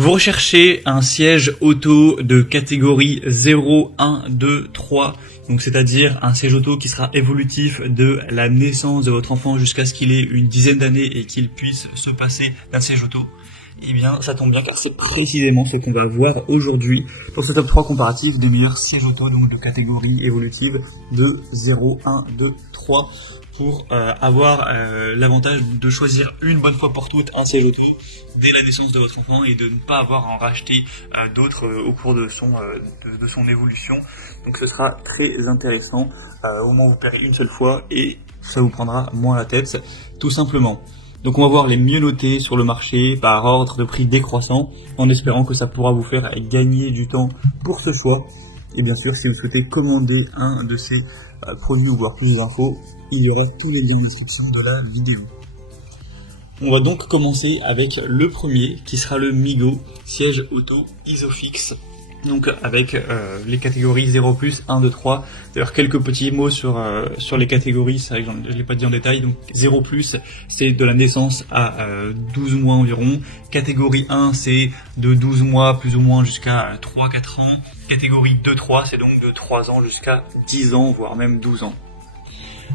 Vous recherchez un siège auto de catégorie 0, 1, 2, 3, donc c'est-à-dire un siège auto qui sera évolutif de la naissance de votre enfant jusqu'à ce qu'il ait une dizaine d'années et qu'il puisse se passer d'un siège auto. Eh bien, ça tombe bien car c'est précisément ce qu'on va voir aujourd'hui pour ce top 3 comparatif des meilleurs sièges auto donc de catégorie évolutive de 0, 1, 2, 3 pour avoir l'avantage de choisir une bonne fois pour toutes un siège auto dès la naissance de votre enfant et de ne pas avoir à en racheter d'autres au cours de son évolution. Donc ce sera très intéressant, au moins vous paierez une seule fois et ça vous prendra moins la tête, tout simplement. Donc on va voir les mieux notés sur le marché par ordre de prix décroissant, en espérant que ça pourra vous faire gagner du temps pour ce choix. Et bien sûr, si vous souhaitez commander un de ces produits ou voir plus d'infos, il y aura tous les liens d'inscription de la vidéo. On va donc commencer avec le premier qui sera le Migo siège auto Isofix. Donc avec les catégories 0+, 1, 2, 3. D'ailleurs quelques petits mots sur les catégories, c'est vrai que je ne l'ai pas dit en détail. Donc 0+, c'est de la naissance à 12 mois environ. Catégorie 1, c'est de 12 mois plus ou moins jusqu'à 3-4 ans. Catégorie 2, 3, c'est donc de 3 ans jusqu'à 10 ans, voire même 12 ans.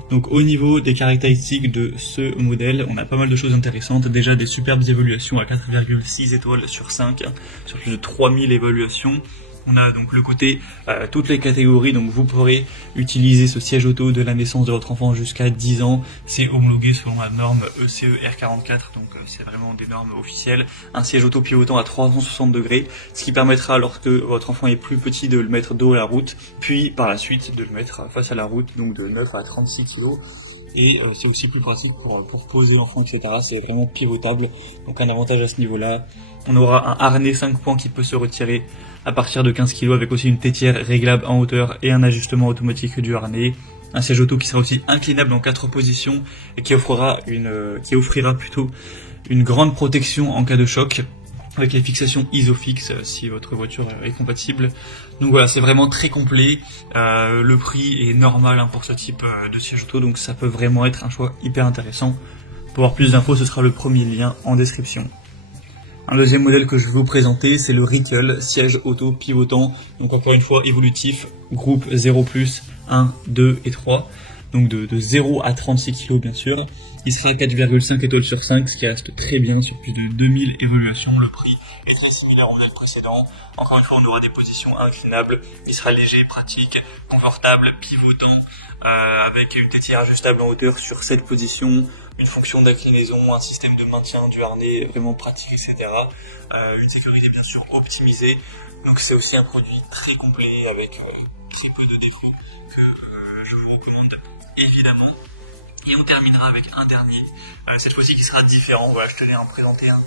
Donc au niveau des caractéristiques de ce modèle, on a pas mal de choses intéressantes. Déjà des superbes évaluations à 4,6 étoiles sur 5, sur plus de 3000 évaluations. On a donc le côté toutes les catégories, donc vous pourrez utiliser ce siège auto de la naissance de votre enfant jusqu'à 10 ans. C'est homologué selon la norme ECE R44, donc c'est vraiment des normes officielles. Un siège auto pivotant à 360 degrés, ce qui permettra lorsque votre enfant est plus petit de le mettre dos à la route, puis par la suite de le mettre face à la route, donc de 9 à 36 kg. Et c'est aussi plus pratique pour poser l'enfant, etc. C'est vraiment pivotable, donc un avantage à ce niveau-là. On aura un harnais 5 points qui peut se retirer à partir de 15 kg avec aussi une tétière réglable en hauteur et un ajustement automatique du harnais. Un siège auto qui sera aussi inclinable en 4 positions et qui offrira une grande protection en cas de choc, avec les fixations Isofix si votre voiture est compatible. Donc voilà, c'est vraiment très complet. Le prix est normal pour ce type de siège auto, donc ça peut vraiment être un choix hyper intéressant. Pour avoir plus d'infos, ce sera le premier lien en description. Un deuxième modèle que je vais vous présenter, c'est le Ritual siège auto pivotant, donc encore une fois évolutif, groupe 0+, 1, 2 et 3, donc de 0 à 36 kg bien sûr. Il sera 4,5 étoiles sur 5, ce qui reste très bien sur plus de 2000 évaluations. Le prix est très similaire au modèle précédent. Encore une fois, on aura des positions inclinables. Il sera léger, pratique, confortable, pivotant, avec une tétière ajustable en hauteur sur 7 positions, une fonction d'inclinaison, un système de maintien du harnais vraiment pratique, etc. Une sécurité bien sûr optimisée. Donc c'est aussi un produit très complet avec très peu de défauts que je vous recommande évidemment. Et on terminera avec un dernier, cette fois-ci qui sera différent. Voilà, je tenais à en présenter un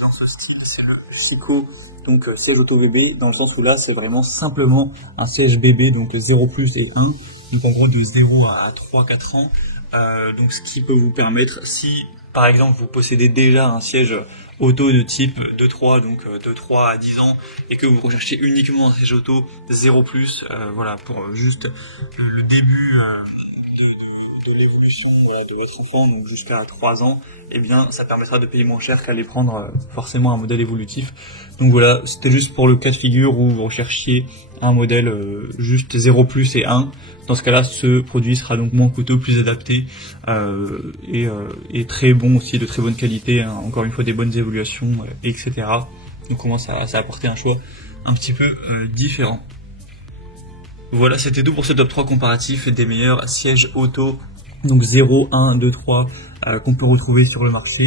dans ce style, c'est le Chico, donc siège auto bébé, dans le sens où là c'est vraiment simplement un siège bébé, donc 0+ et 1, donc en gros de 0 à 3-4 ans, donc ce qui peut vous permettre, si par exemple vous possédez déjà un siège auto de type 2-3, donc de 3 à 10 ans, et que vous recherchez uniquement un siège auto 0+, voilà, pour juste le début de l'évolution de votre enfant, donc jusqu'à 3 ans, et bien ça permettra de payer moins cher qu'aller prendre forcément un modèle évolutif. Donc voilà, c'était juste pour le cas de figure où vous recherchiez un modèle juste 0+ et 1. Dans ce cas-là, ce produit sera donc moins coûteux, plus adapté et très bon aussi, de très bonne qualité, hein, encore une fois des bonnes évaluations, etc. Donc comment ça a apporté un choix un petit peu différent. Voilà, c'était tout pour ce top 3 comparatif des meilleurs sièges auto, donc 0, 1, 2, 3, qu'on peut retrouver sur le marché.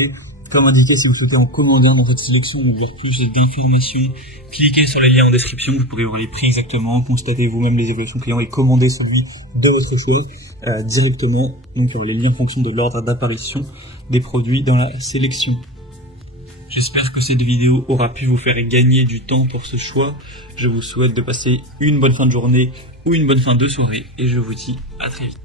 Comme indiqué, si vous souhaitez en commander un dans cette sélection ou voir plus d'informations, cliquez sur les liens en description, vous pourrez voir les prix exactement, constater vous-même les évaluations clients et commander celui de votre choix directement. Donc les liens en fonction de l'ordre d'apparition des produits dans la sélection. J'espère que cette vidéo aura pu vous faire gagner du temps pour ce choix. Je vous souhaite de passer une bonne fin de journée ou une bonne fin de soirée et je vous dis à très vite.